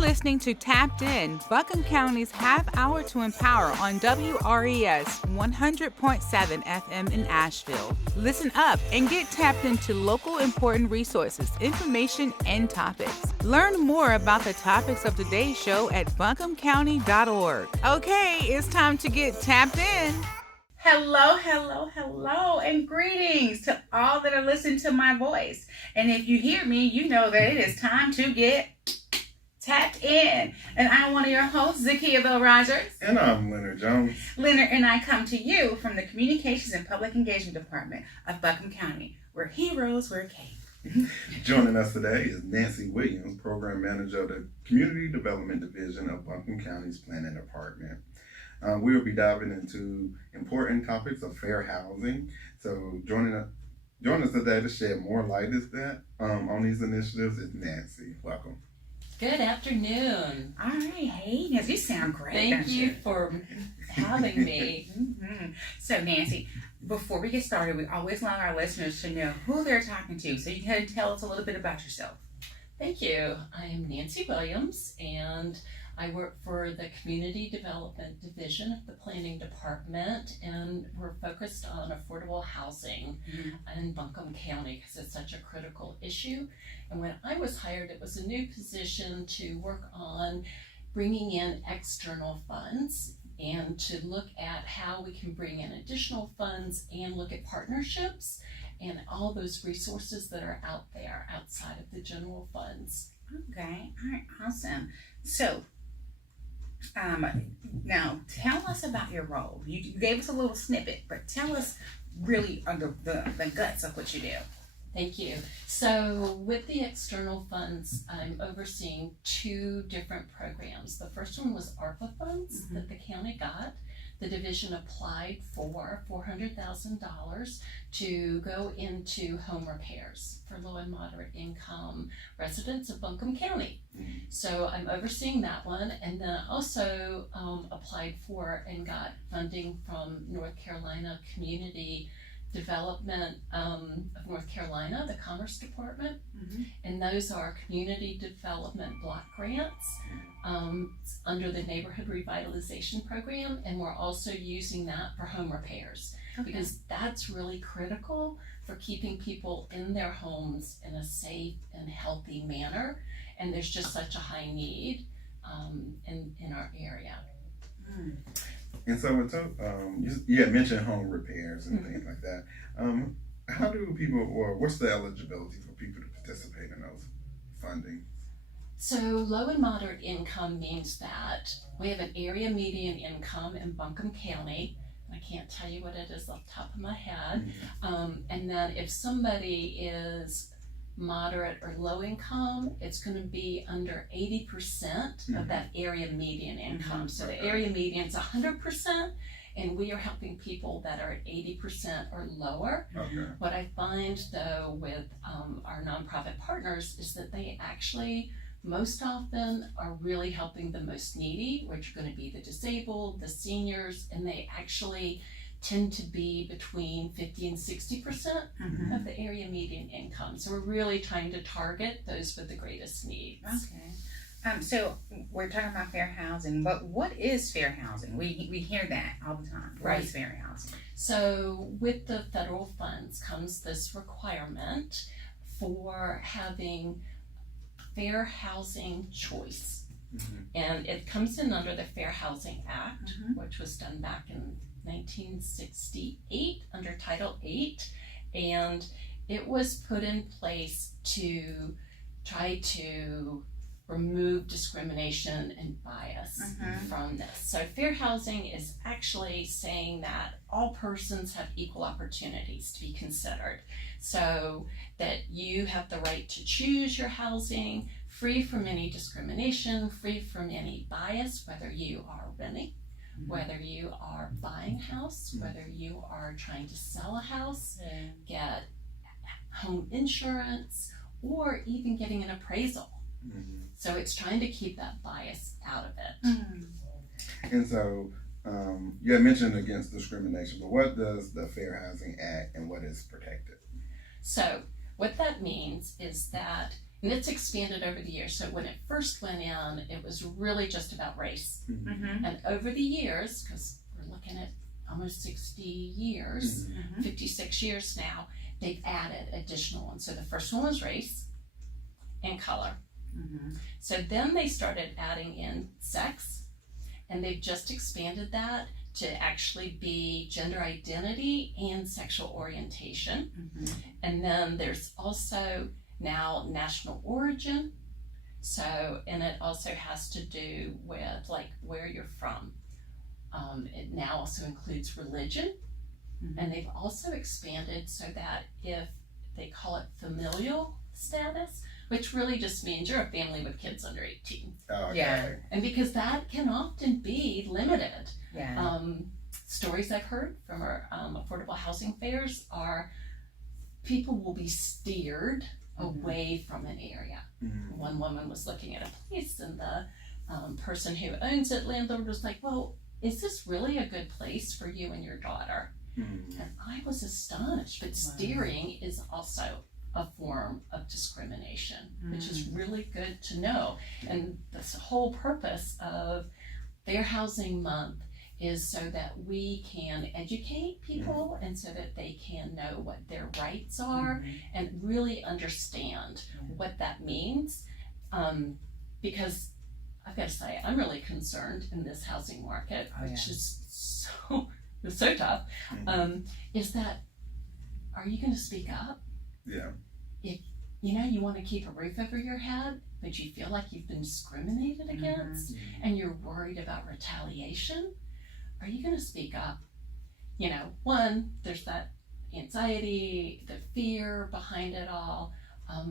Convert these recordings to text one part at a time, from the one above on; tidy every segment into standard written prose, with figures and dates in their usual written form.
listening to Tapped In, Buncombe County's half hour to empower on WRES 100.7 FM in Asheville. Listen up and get tapped into local important resources, information, and topics. Learn more about the topics of today's show at buncombecounty.org. Okay, it's time to get tapped in. Hello, and greetings to all that are listening to my voice. And if you hear me, you know that it is time to get tapped in. And I'm one of your hosts, ZaKiya Rogers. And I'm Leonard Jones. Leonard and I come to you from the Communications and Public Engagement Department of Buncombe County, where heroes wear capes. Joining us today is Nancy Williams, Program Manager of the Community Development Division of Buncombe County's Planning Department. We will be diving into important topics of fair housing. So joining us today to shed more light on these initiatives is Nancy. Welcome. Good afternoon. All right. Hey, Nancy, you sound great. Thank you for having me. Mm-hmm. So, Nancy, before we get started, we always want our listeners to know who they're talking to. So you can tell us a little bit about yourself. Thank you. I am Nancy Williams, and I work for the Community Development Division of the Planning Department, and we're focused on affordable housing in Buncombe County because it's such a critical issue. And when I was hired, it was a new position to work on bringing in external funds and to look at how we can bring in additional funds and look at partnerships and all those resources that are out there outside of the general funds. Okay, all right, awesome. So, now tell us about your role. You gave us a little snippet, but tell us really the guts of what you do. Thank you. So with the external funds, I'm overseeing two different programs. The first one was ARPA funds that the county got. The division applied for $400,000 to go into home repairs for low and moderate income residents of Buncombe County. So I'm overseeing that one, and then I also applied for and got funding from North Carolina Community Development of North Carolina, the Commerce Department, and those are community development block grants under the Neighborhood Revitalization Program, and we're also using that for home repairs because that's really critical for keeping people in their homes in a safe and healthy manner, and there's just such a high need in our area. And so you had mentioned home repairs and things like that. How do people, or what's the eligibility for people to participate in those funding? So low and moderate income means that we have an area median income in Buncombe County. I can't tell you what it is off the top of my head. And then if somebody is moderate or low income, it's going to be under 80% of that area median income. So the area median is 100%, and we are helping people that are at 80% or lower. What I find though with our nonprofit partners is that they actually most often are really helping the most needy, which are going to be the disabled, the seniors, and they actually tend to be between 50 and 60% of the area median income. So we're really trying to target those with the greatest needs. Okay. So we're talking about fair housing, but what is fair housing? We hear that all the time. What is fair housing? So with the federal funds comes this requirement for having fair housing choice. And it comes in under the Fair Housing Act, which was done back in 1968 under Title VIII, and it was put in place to try to remove discrimination and bias from this. So fair housing is actually saying that all persons have equal opportunities to be considered, so that you have the right to choose your housing free from any discrimination, free from any bias, whether you are renting, whether you are buying a house, whether you are trying to sell a house, get home insurance, or even getting an appraisal. So it's trying to keep that bias out of it. And so you had mentioned against discrimination, but what does the Fair Housing Act and what is protected? So what that means is that And it's expanded over the years. So when it first went in, it was really just about race. Mm-hmm. And over the years, because we're looking at almost 60 years, 56 years now, they've added additional ones. So the first one was race and color. So then they started adding in sex, and they've just expanded that to actually be gender identity and sexual orientation. And then there's also now national origin. So, and it also has to do with like where you're from. It now also includes religion. And they've also expanded so that if they call it familial status, which really just means you're a family with kids under 18. Okay. Yeah. And because that can often be limited. Yeah. Stories I've heard from our affordable housing fairs are people will be steered away from an area. One woman was looking at a place, and the person who owns it, landlord, was like, well, is this really a good place for you and your daughter? And I was astonished, but steering is also a form of discrimination, which is really good to know. And the whole purpose of Fair Housing Month is so that we can educate people and so that they can know what their rights are and really understand what that means. Because I've got to say, I'm really concerned in this housing market, which is so tough, is that, are you going to speak up? Yeah. If, you know, you want to keep a roof over your head, but you feel like you've been discriminated against and you're worried about retaliation, are you going to speak up? You know, one, there's that anxiety, the fear behind it all,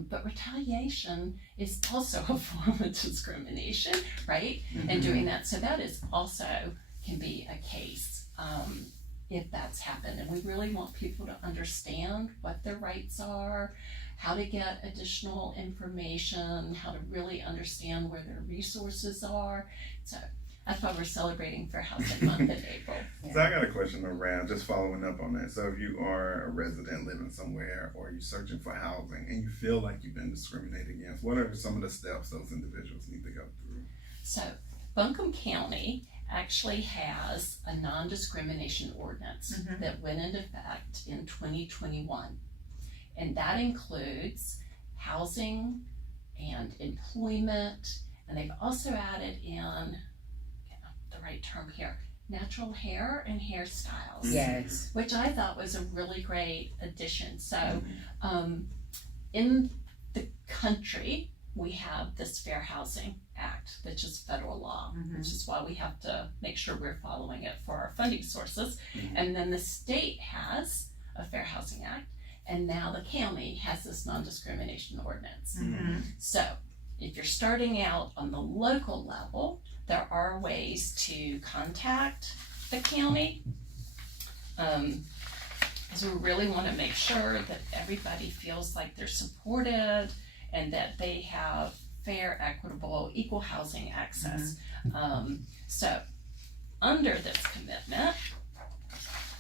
but retaliation is also a form of discrimination, right? And doing that, so that is also can be a case if that's happened. And we really want people to understand what their rights are, how to get additional information, how to really understand where their resources are. So that's why we're celebrating Fair Housing Month in April. So I got a question around, just following up on that. So if you are a resident living somewhere, or you're searching for housing and you feel like you've been discriminated against, what are some of the steps those individuals need to go through? So Buncombe County actually has a non-discrimination ordinance that went into effect in 2021. And that includes housing and employment, and they've also added in, the right term here, natural hair and hairstyles. Yes. Which I thought was a really great addition. So in the country, we have this Fair Housing Act, which is federal law, which is why we have to make sure we're following it for our funding sources. And then the state has a Fair Housing Act, and now the county has this non-discrimination ordinance. So if you're starting out on the local level, there are ways to contact the county, because we really want to make sure that everybody feels like they're supported and that they have fair, equitable, equal housing access. So under this commitment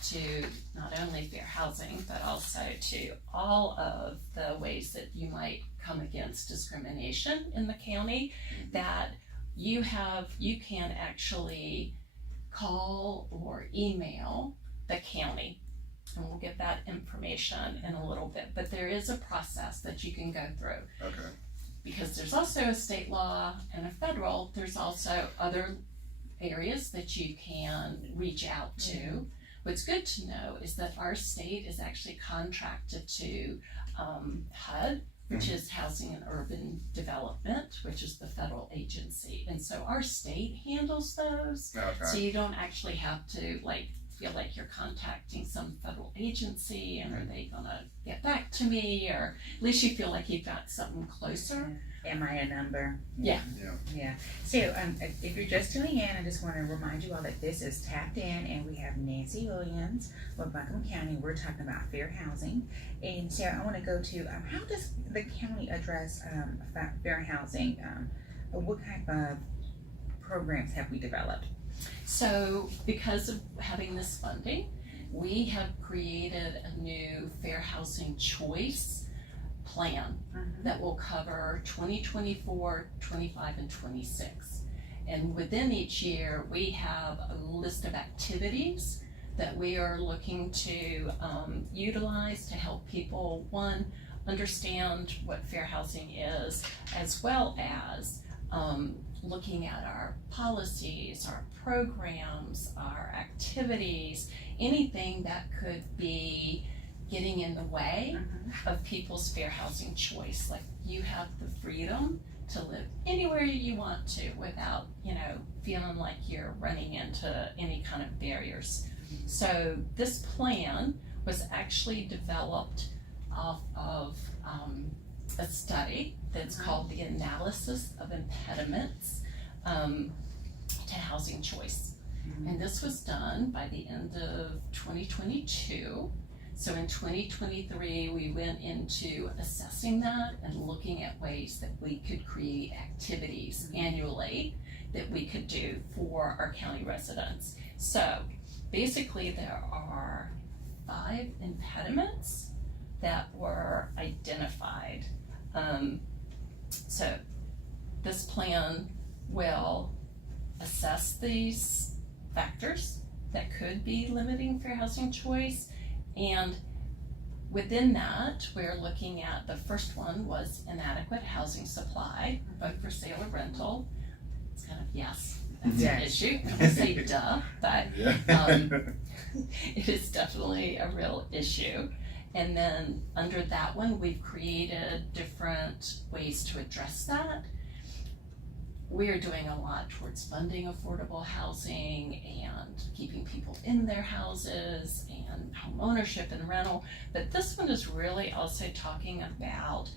to not only fair housing, but also to all of the ways that you might come against discrimination in the county, that you can actually call or email the county, and we'll get that information in a little bit. But there is a process that you can go through. Okay. Because there's also a state law and a federal, there's also other areas that you can reach out to. What's good to know is that our state is actually contracted to HUD, which is Housing and Urban Development, which is the federal agency. And so our state handles those. So you don't actually have to feel like you're contacting some federal agency and are they gonna get back to me, or at least you feel like you've got something closer. Am I a number? Yeah. So if you're just tuning in, I just want to remind you all that this is Tapped In, and we have Nancy Williams with Buncombe County. We're talking about fair housing. And so I want to go to, how does the county address fair housing? What kind of programs have we developed? So because of having this funding, we have created a new Fair Housing Choice plan that will cover 2024, 25, and 26. And within each year, we have a list of activities that we are looking to utilize to help people, one, understand what fair housing is, as well as looking at our policies, our programs, our activities, anything that could be getting in the way of people's fair housing choice. Like, you have the freedom to live anywhere you want to without, feeling like you're running into any kind of barriers. So this plan was actually developed off of a study that's called the Analysis of Impediments to Housing Choice. And this was done by the end of 2022. So in 2023, we went into assessing that and looking at ways that we could create activities annually that we could do for our county residents. So basically, there are 5 impediments that were identified. So this plan will assess these factors that could be limiting fair housing choice, and within that, we're looking at, the first one was inadequate housing supply, both for sale or rental. It's kind of, yes, that's an issue. I would say duh, but it is definitely a real issue. And then under that one, we've created different ways to address that. We are doing a lot towards funding affordable housing and keeping people in their houses and home ownership and rental. But this one is really also talking about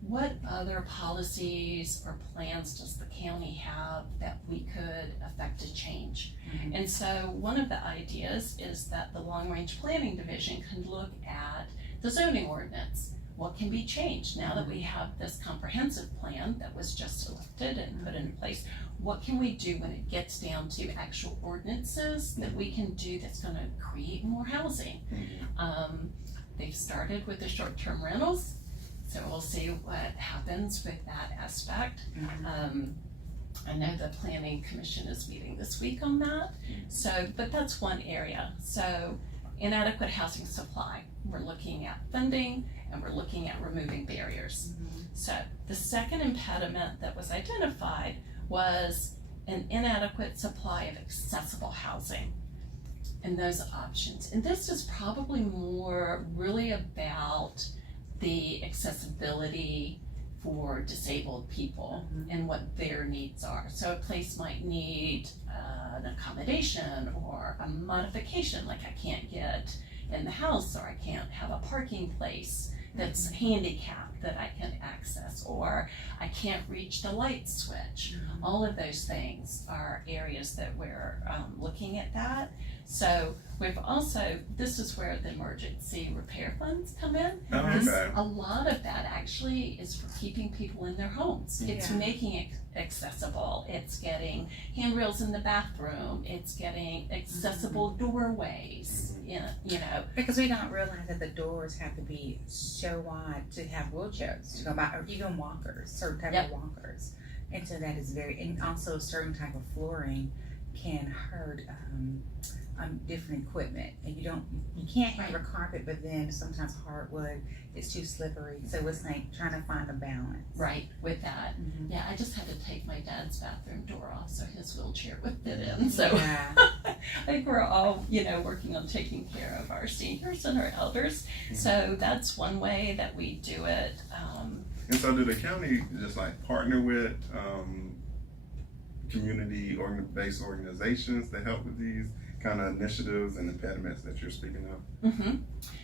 what other policies or plans does the county have that we could affect a change. And so one of the ideas is that the Long Range Planning Division can look at the zoning ordinance. What can be changed now that we have this comprehensive plan that was just selected and put into place? What can we do when it gets down to actual ordinances that we can do that's going to create more housing? They've started with the short-term rentals, so we'll see what happens with that aspect. I know the Planning Commission is meeting this week on that. So, but that's one area. So, inadequate housing supply. We're looking at funding and we're looking at removing barriers. So the second impediment that was identified was an inadequate supply of accessible housing and those options. And this is probably more really about the accessibility for disabled people and what their needs are. So a place might need an accommodation or a modification, like I can't get in the house, or I can't have a parking place that's handicapped that I can access, or I can't reach the light switch. All of those things are areas that we're looking at that. So we've also, this is where the emergency repair funds come in. Because a lot of that actually is for keeping people in their homes. It's making it accessible. It's getting handrails in the bathroom. It's getting accessible doorways. Because we don't realize that the doors have to be so wide to have wheelchairs to go by, or even walkers, certain type of walkers. And so that is and also certain type of flooring can hurt different equipment, and you can't have a carpet, but then sometimes hardwood is too slippery, so it's like trying to find a balance. Right, with that. Yeah, I just had to take my dad's bathroom door off so his wheelchair would fit in, so I think we're all, working on taking care of our seniors and our elders, so that's one way that we do it. And so do the county just like partner with community-based organizations to help with these kind of initiatives and impediments that you're speaking of?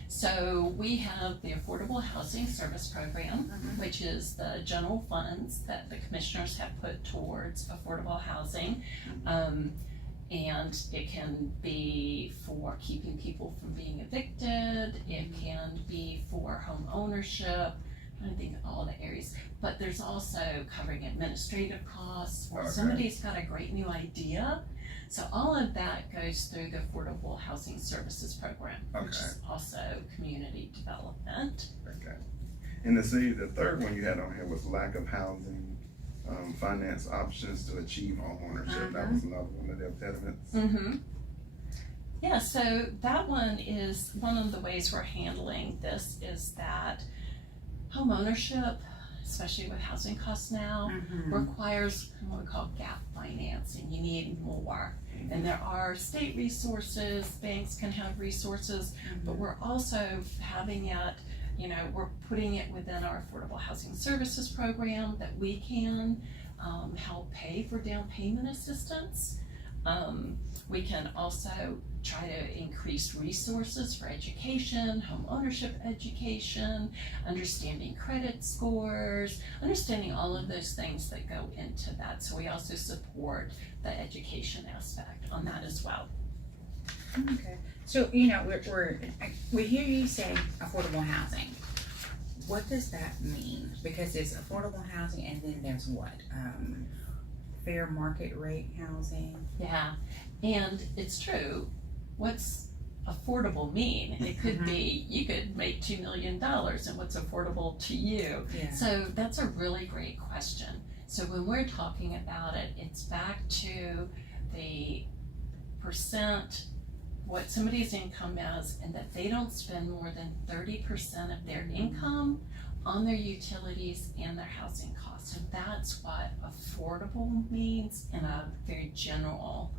So we have the Affordable Housing Service Program, which is the general funds that the commissioners have put towards affordable housing. And it can be for keeping people from being evicted. It can be for home ownership. I think all the areas, but there's also covering administrative costs, or somebody's got a great new idea. So all of that goes through the Affordable Housing Services Program, which is also community development. And the third one you had on here was lack of housing, finance options to achieve home ownership. That was another one of the impediments. Mm-hmm. Yeah, so that one is one of the ways we're handling this is that home ownership, especially with housing costs now, requires what we call gap financing. You need more. And there are state resources, banks can have resources, but we're also having it, we're putting it within our Affordable Housing Services program that we can help pay for down payment assistance. We can also try to increase resources for education, home ownership education, understanding credit scores, understanding all of those things that go into that. So we also support the education aspect on that as well. Okay. So, we hear you say affordable housing. What does that mean? Because it's affordable housing and then there's what? Fair market rate housing? Yeah, and it's true. What's affordable mean? It could be, you could make $2 million and what's affordable to you? Yeah. So that's a really great question. So when we're talking about it, it's back to the percent what somebody's income is and that they don't spend more than 30% of their income on their utilities and their housing costs. And that's what affordable means in a very general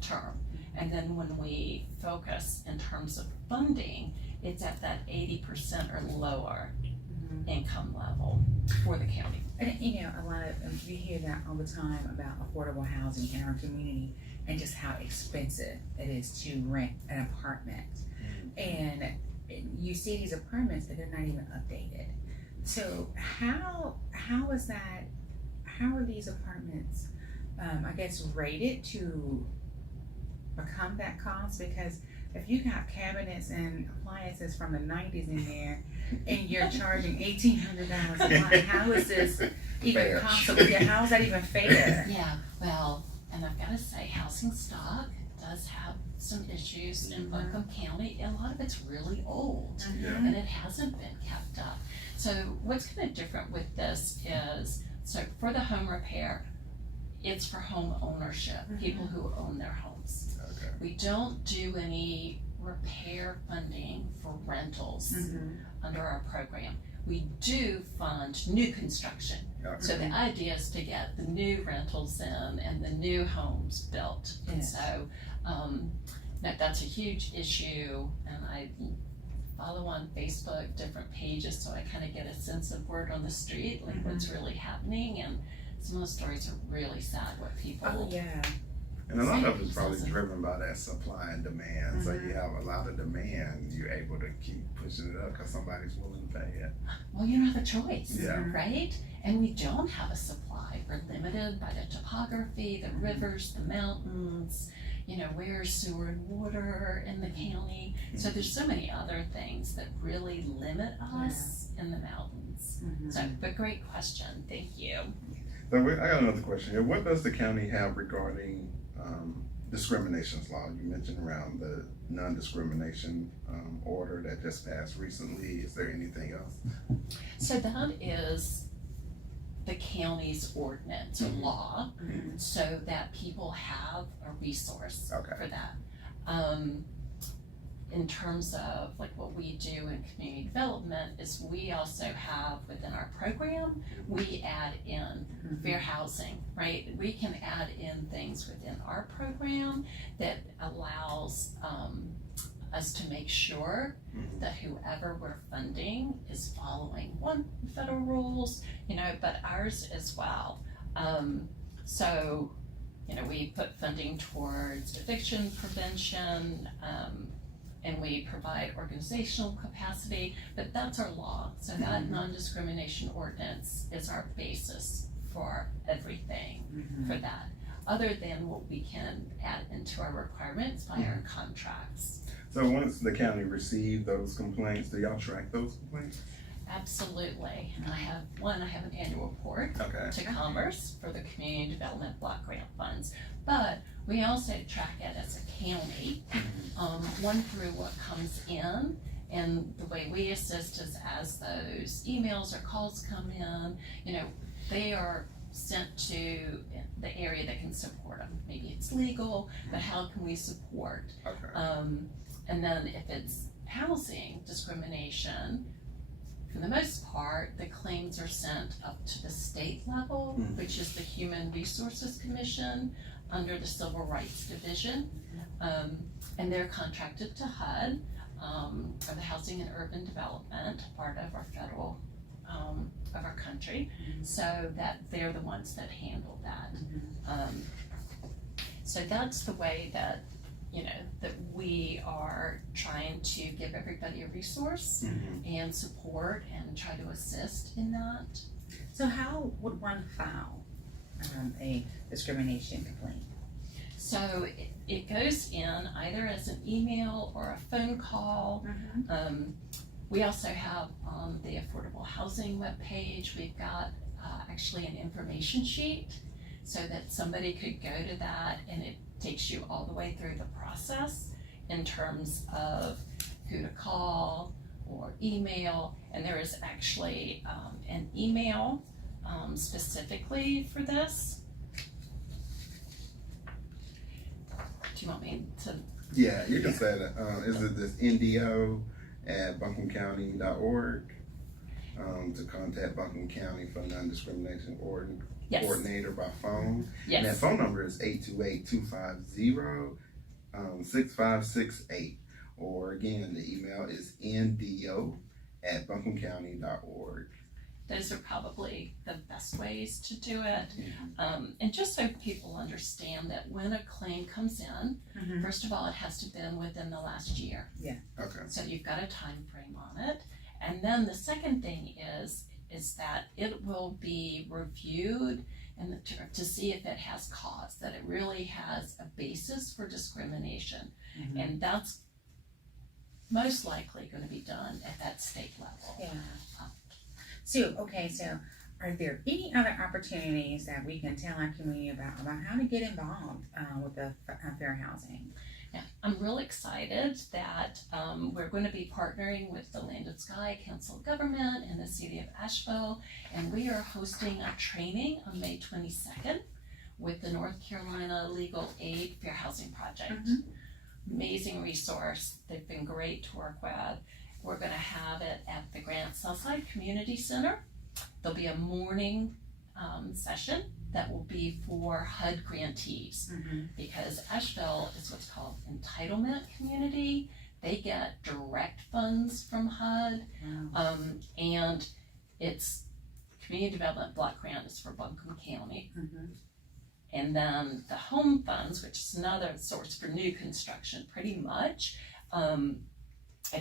term. And then when we focus in terms of funding, it's at that 80% or lower income level for the county. And a lot of, we hear that all the time about affordable housing in our community and just how expensive it is to rent an apartment. And you see these apartments and they're not even updated. So how is that, how are these apartments, rated to become that cost? Because if you got cabinets and appliances from the 90s in there and you're charging $1,800 a month, how is this even possible? Yeah, how is that even fair? Yeah, well, and I've got to say, housing stock does have some issues in Buncombe County. A lot of it's really old and it hasn't been kept up. So what's kind of different with this is, so for the home repair, it's for home ownership, people who own their homes. Okay. We don't do any repair funding for rentals under our program. We do fund new construction. Okay. So the idea is to get the new rentals in and the new homes built. And so that's a huge issue, and I follow on Facebook different pages so I kind of get a sense of word on the street, like what's really happening, and some of the stories are really sad what people And a lot of it's probably driven by that supply and demand. So you have a lot of demand, you're able to keep pushing it up because somebody's willing to pay it. Well, you don't have a choice, Yeah. right? And we don't have a supply. We're limited by the topography, the rivers, the mountains, where's sewer and water in the county. So there's so many other things that really limit us in the mountains. So, but great question, thank you. So I got another question here. What does the county have regarding discriminations law? You mentioned around the non-discrimination order that just passed recently. Is there anything else? So that is the county's ordinance or law, so that people have a resource for that. In terms of like what we do in community development is we also have within our program, we add in fair housing, right? We can add in things within our program that allows us to make sure that whoever we're funding is following federal rules, but ours as well. So, we put funding towards eviction prevention, and we provide organizational capacity, but that's our law. So that non-discrimination ordinance is our basis for everything for that, other than what we can add into our requirements by our contracts. So once the county receives those complaints, do y'all track those complaints? Absolutely. And I have an annual report to Commerce for the Community Development Block Grant Funds. But we also track it as a county, one through what comes in And the way we assist is as those emails or calls come in, they are sent to the area that can support them. Maybe it's legal, but how can we support? Okay. And then if it's housing discrimination, for the most part, the claims are sent up to the state level, which is the Human Resources Commission under the Civil Rights Division. And they're contracted to HUD, or the Housing and Urban Development, part of our federal, of our country, so that they're the ones that handle that. So that's the way that, that we are trying to give everybody a resource and support and try to assist in that. So how would one file a discrimination complaint? So it goes in either as an email or a phone call. We also have on the affordable housing webpage, we've got actually an information sheet so that somebody could go to that, and it takes you all the way through the process in terms of who to call or email. And there is actually an email specifically for this. Do you want me to? Yeah, you can say that. Is it this NDO@BuncombeCounty.org to contact Buncombe County for non-discrimination coordinator by phone? Yes. And that phone number is 828-250-6568. Or again, the email is NDO@BuncombeCounty.org. Those are probably the best ways to do it. And just so people understand that when a claim comes in, first of all, it has to have been within the last year. Okay. So you've got a time frame on it. And then the second thing is that it will be reviewed and to see if it has cause, that it really has a basis for discrimination. And that's most likely going to be done at that state level. So are there any other opportunities that we can tell our community about how to get involved with the fair housing? Yeah, I'm really excited that we're going to be partnering with the Land and Sky Council of Government and the City of Asheville, and we are hosting a training on May 22nd with the North Carolina Legal Aid Fair Housing Project. Amazing resource. They've been great to work with. We're going to have it at the Grant Southside Community Center. There'll be a morning session that will be for HUD grantees, because Asheville is what's called entitlement community. They get direct funds from HUD, and it's community development block grant is for Buncombe County. And then the home funds, which is another source for new construction, pretty much, and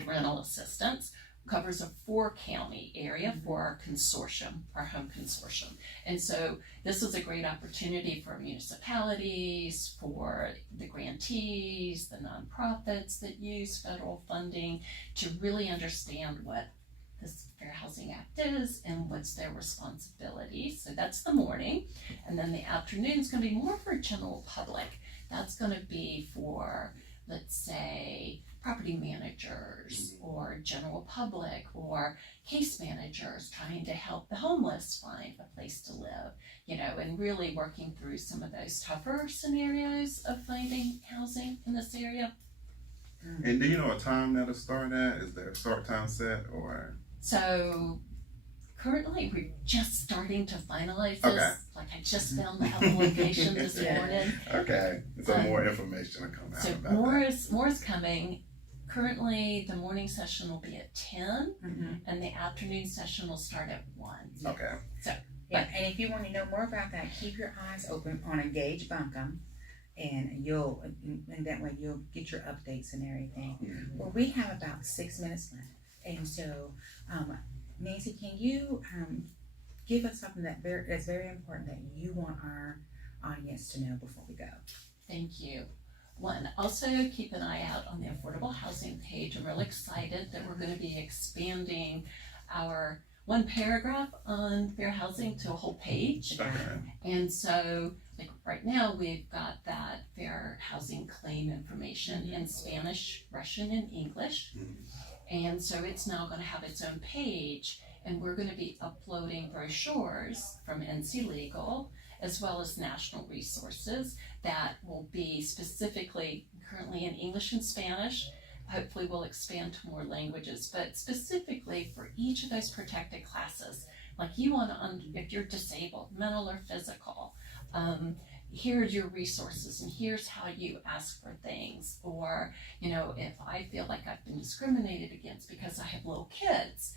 rental assistance, covers a 4-county area for our consortium, our home consortium. And so this is a great opportunity for municipalities, for the grantees, the nonprofits that use federal funding, to really understand what this Fair Housing Act is and what's their responsibility. So that's the morning. And then the afternoon is going to be more for general public. That's going to be for, let's say, property managers or general public or case managers trying to help the homeless find a place to live, and really working through some of those tougher scenarios of finding housing in this area. And do you know a time that'll start at? Is there a start time set or? So currently we're just starting to finalize this. Okay. Like I just found the location this morning. Okay, so more information will come out So about more that. is coming. Currently, the morning session will be at 10, and the afternoon session will start at 1. Okay. And if you want to know more about that, keep your eyes open on Engage Buncombe, and that way you'll get your updates and everything. Well, we have about 6 minutes left, and so Nancy, can you give us something that's very important that you want our audience to know before we go? Thank you. One, also keep an eye out on the affordable housing page. I'm really excited that we're going to be expanding our one paragraph on fair housing to a whole page. And so, like right now, we've got that fair housing claim information in Spanish, Russian, and English. And so it's now going to have its own page, and we're going to be uploading brochures from NC Legal as well as national resources that will be specifically currently in English and Spanish. Hopefully we'll expand to more languages, but specifically for each of those protected classes. Like you want to, if you're disabled, mental or physical, here's your resources and here's how you ask for things. Or, you know, if I feel like I've been discriminated against because I have little kids,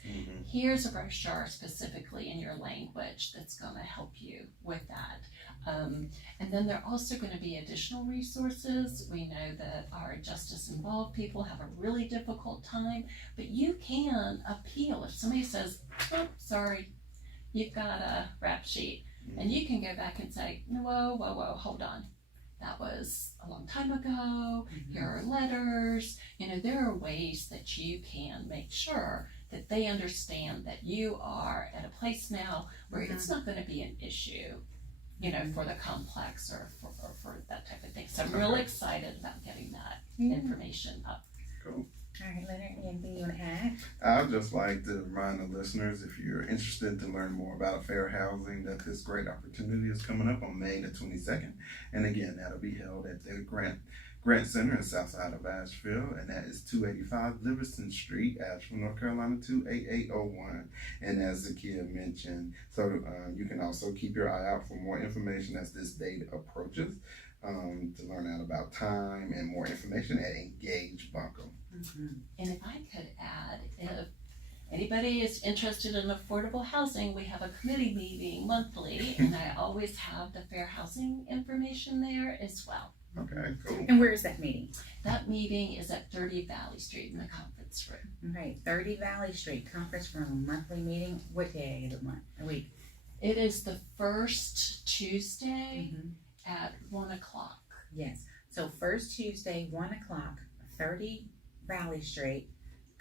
here's a brochure specifically in your language that's going to help you with that. And then there are also going to be additional resources. We know that our justice involved people have a really difficult time, but you can appeal if somebody says, oh, sorry, you've got a rap sheet. And you can go back and say, whoa, hold on. That was a long time ago. Here are letters. You know, there are ways that you can make sure that they understand that you are at a place now where it's not going to be an issue, you know, for the complex or for that type of thing. So I'm really excited about getting that information up. Cool. All right, Leonard, anything you want to add? I'd just like to remind the listeners, if you're interested to learn more about fair housing, that this great opportunity is coming up on May the 22nd. And again, that'll be held at the Grant Center in south side of Asheville, and that is 285 Livingston Street, Asheville, North Carolina, 28801. And as ZaKiya mentioned, so you can also keep your eye out for more information as this date approaches, to learn out about time and more information at Engage Buncombe. And if I could add, if anybody is interested in affordable housing, we have a committee meeting monthly, and I always have the fair housing information there as well. Okay, cool. And where is that meeting? That meeting is at 30 Valley Street in the conference room. All right, 30 Valley Street, conference room, monthly meeting. What day of the month, a week? It is the first Tuesday at 1 o'clock. Yes, so first Tuesday, 1 o'clock, 30 Valley Street,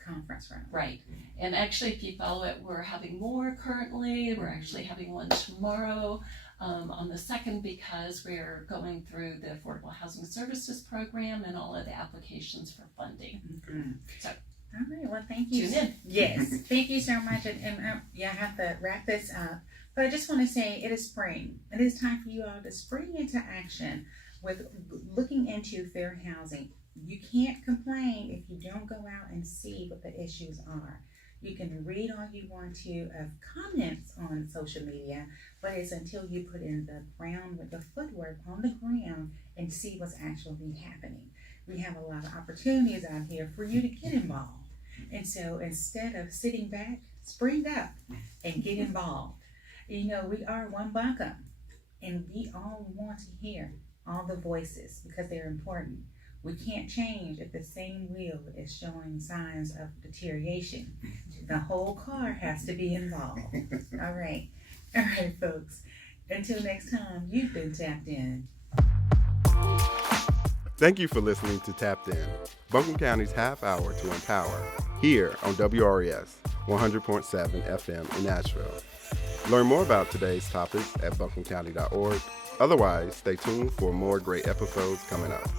conference room. Right. And actually, if you follow it, we're having more currently. We're actually having one tomorrow on the 2nd, because we're going through the Affordable Housing Services Program and all of the applications for funding. So, all right, well, thank you. Tune in. Yes, thank you so much. And yeah, I have to wrap this up. But I just want to say it is spring. It is time for you all to spring into action with looking into fair housing. You can't complain if you don't go out and see what the issues are. You can read all you want to of comments on social media, but it's until you put in the ground with the footwork on the ground and see what's actually happening. We have a lot of opportunities out here for you to get involved. And so instead of sitting back, spring up and get involved. You know, we are one Buncombe, and we all want to hear all the voices because they're important. We can't change if the same wheel is showing signs of deterioration. The whole car has to be involved. All right, folks. Until next time, you've been tapped in. Thank you for listening to Tapped In, Buncombe County's half hour to empower, here on WRES 100.7 FM in Nashville. Learn more about today's topics at buncombecounty.org. Otherwise, stay tuned for more great episodes coming up.